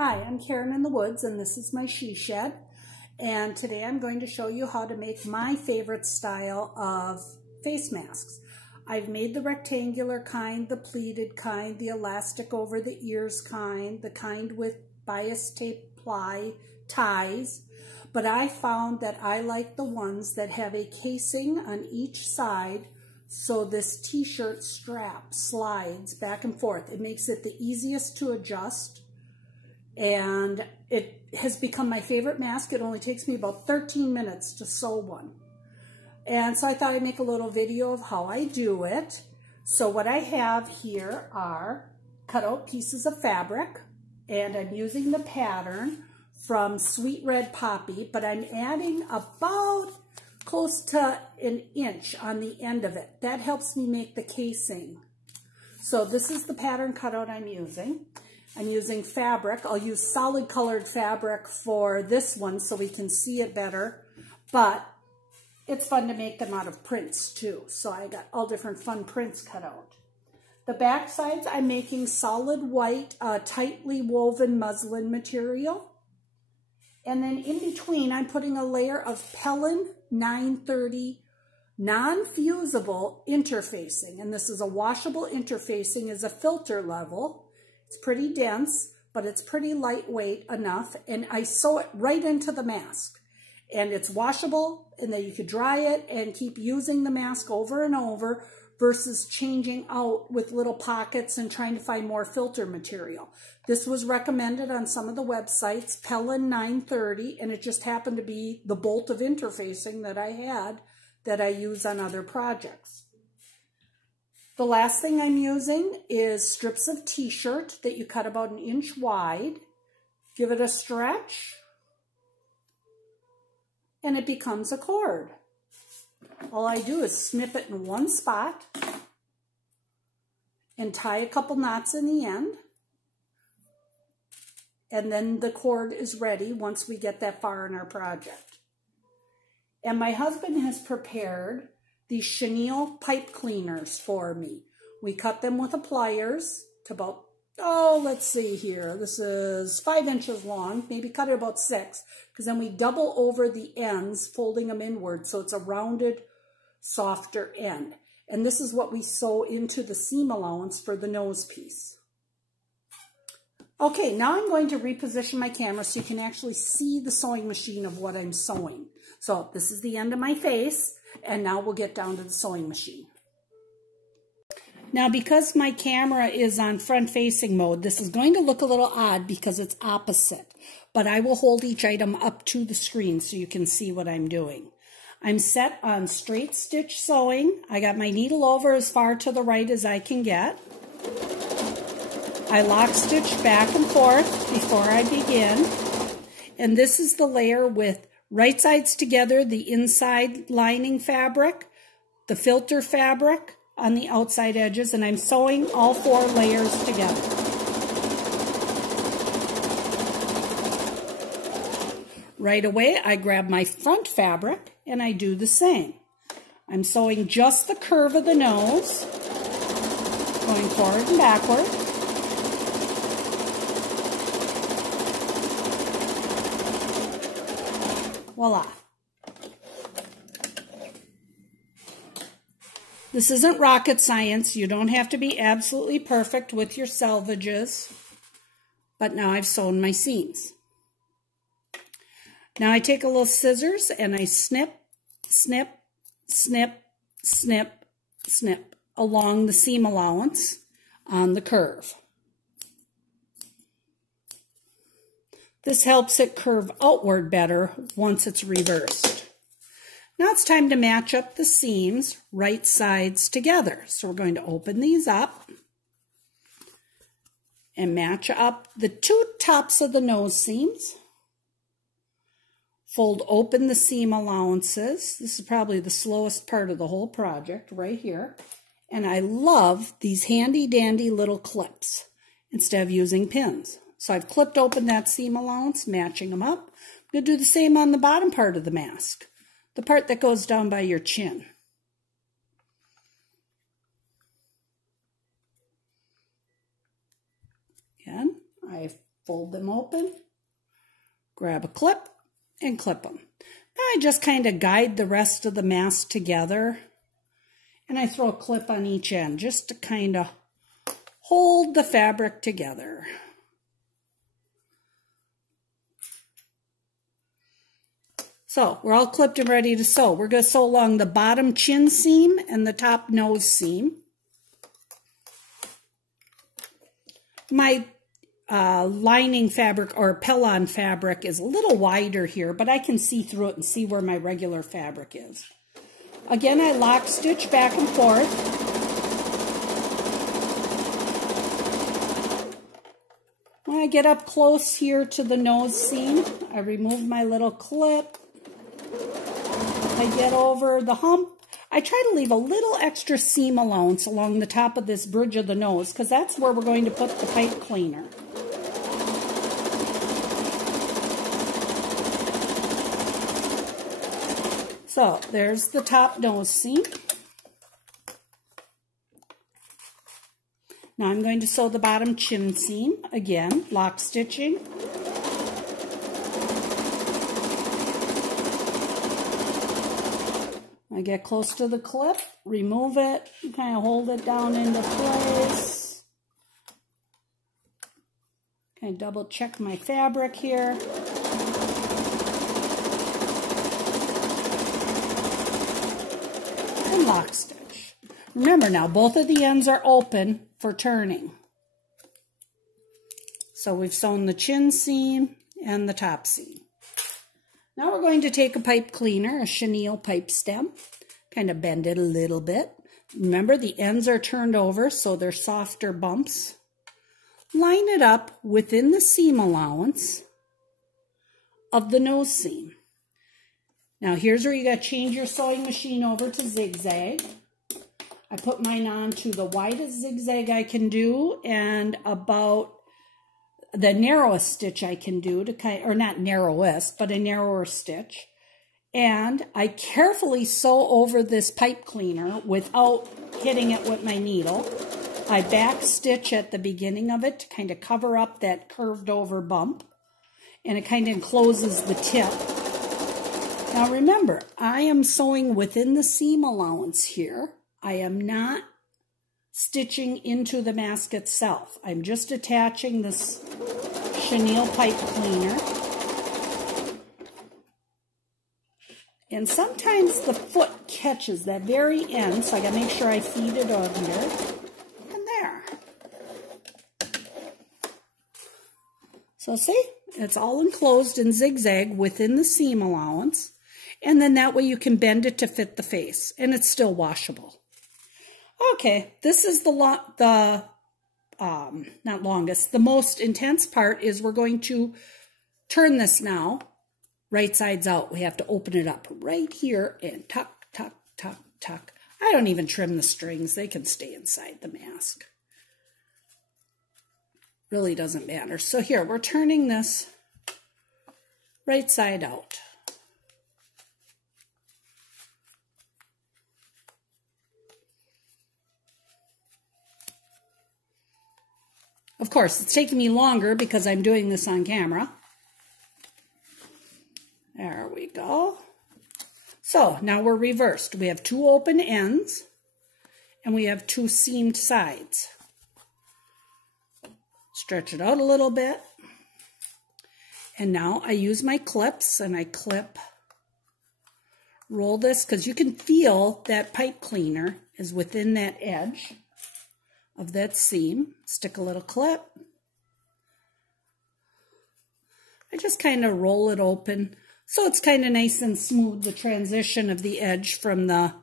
Hi, I'm Karen in the Woods, and this is my she shed. And today I'm going to show you how to make my favorite style of face masks. I've made the rectangular kind, the pleated kind, the elastic over the ears kind, the kind with bias tape ply ties. But I found that I like the ones that have a casing on each side, so this t-shirt strap slides back and forth. It makes it the easiest to adjust. And it has become my favorite mask. It only takes me about 13 minutes to sew one. And so I thought I'd make a little video of how I do it. So what I have here are cut out pieces of fabric, and I'm using the pattern from Sweet Red Poppy, but I'm adding about close to an inch on the end of it. That helps me make the casing. So this is the pattern cutout I'm using. I'm using fabric. I'll use solid colored fabric for this one so we can see it better, but it's fun to make them out of prints too. So I got all different fun prints cut out. The back sides I'm making solid white, tightly woven muslin material. And then in between I'm putting a layer of Pellin 930 non-fusible interfacing. And this is a washable interfacing, is a filter level. It's pretty dense, but it's pretty lightweight enough, and I sew it right into the mask. And it's washable, and then you could dry it and keep using the mask over and over versus changing out with little pockets and trying to find more filter material. This was recommended on some of the websites, Pellin 930, and it just happened to be the bolt of interfacing that I had that I use on other projects. The last thing I'm using is strips of t-shirt that you cut about an inch wide. Give it a stretch, and it becomes a cord. All I do is snip it in one spot and tie a couple knots in the end. And then the cord is ready once we get that far in our project. And my husband has prepared these chenille pipe cleaners for me. We cut them with a pliers to about, let's see here. This is 5 inches long, maybe cut it about 6, because then we double over the ends, folding them inward, so it's a rounded, softer end. And this is what we sew into the seam allowance for the nose piece. Okay, now I'm going to reposition my camera so you can actually see the sewing machine of what I'm sewing. So this is the end of my face. And now we'll get down to the sewing machine. Now, because my camera is on front-facing mode, this is going to look a little odd because it's opposite. But I will hold each item up to the screen so you can see what I'm doing. I'm set on straight stitch sewing. I got my needle over as far to the right as I can get. I lock stitch back and forth before I begin. And this is the layer with right sides together, the inside lining fabric, the filter fabric on the outside edges, and I'm sewing all 4 layers together. Right away, I grab my front fabric and I do the same. I'm sewing just the curve of the nose, going forward and backward. Voila. This isn't rocket science. You don't have to be absolutely perfect with your selvages. But now I've sewn my seams. Now I take a little scissors and I snip, snip, snip, snip, snip along the seam allowance on the curve. This helps it curve outward better once it's reversed. Now it's time to match up the seams, right sides together. So we're going to open these up and match up the 2 tops of the nose seams. Fold open the seam allowances. This is probably the slowest part of the whole project right here. And I love these handy dandy little clips instead of using pins. So I've clipped open that seam allowance, matching them up. I'm going to do the same on the bottom part of the mask, the part that goes down by your chin. Again, I fold them open, grab a clip, and clip them. Now I just kind of guide the rest of the mask together, and I throw a clip on each end just to kind of hold the fabric together. So we're all clipped and ready to sew. We're going to sew along the bottom chin seam and the top nose seam. My lining fabric or Pellon fabric is a little wider here, but I can see through it and see where my regular fabric is. Again, I lock stitch back and forth. When I get up close here to the nose seam, I remove my little clip. I get over the hump. I try to leave a little extra seam allowance along the top of this bridge of the nose because that's where we're going to put the pipe cleaner. So there's the top nose seam. Now I'm going to sew the bottom chin seam. Again, lock stitching. I get close to the clip, remove it, kind of hold it down into place. Kind of double check my fabric here. And lock stitch. Remember now, both of the ends are open for turning. So we've sewn the chin seam and the top seam. Now we're going to take a pipe cleaner, a chenille pipe stem, kind of bend it a little bit. Remember, the ends are turned over, so they're softer bumps. Line it up within the seam allowance of the nose seam. Now here's where you got to change your sewing machine over to zigzag. I put mine on to the widest zigzag I can do and about the narrowest stitch I can do to kind of, or not narrowest, but a narrower stitch. And I carefully sew over this pipe cleaner without hitting it with my needle. I back stitch at the beginning of it to kind of cover up that curved over bump. And it kind of encloses the tip. Now remember, I am sewing within the seam allowance here. I am not stitching into the mask itself. I'm just attaching this chenille pipe cleaner. And sometimes the foot catches that very end, so I gotta make sure I feed it under. And there. So see, it's all enclosed in zigzag within the seam allowance. And then that way you can bend it to fit the face, and it's still washable. Okay, this is the most intense part is we're going to turn this now right sides out. We have to open it up right here and tuck, tuck, tuck, tuck. I don't even trim the strings. They can stay inside the mask. Really doesn't matter. So here, we're turning this right side out. Of course, it's taking me longer because I'm doing this on camera. There we go. So now we're reversed. We have two open ends and we have two seamed sides. Stretch it out a little bit. And now I use my clips and I clip, roll this because you can feel that pipe cleaner is within that edge of that seam. Stick a little clip. I just kind of roll it open so it's kind of nice and smooth, the transition of the edge from the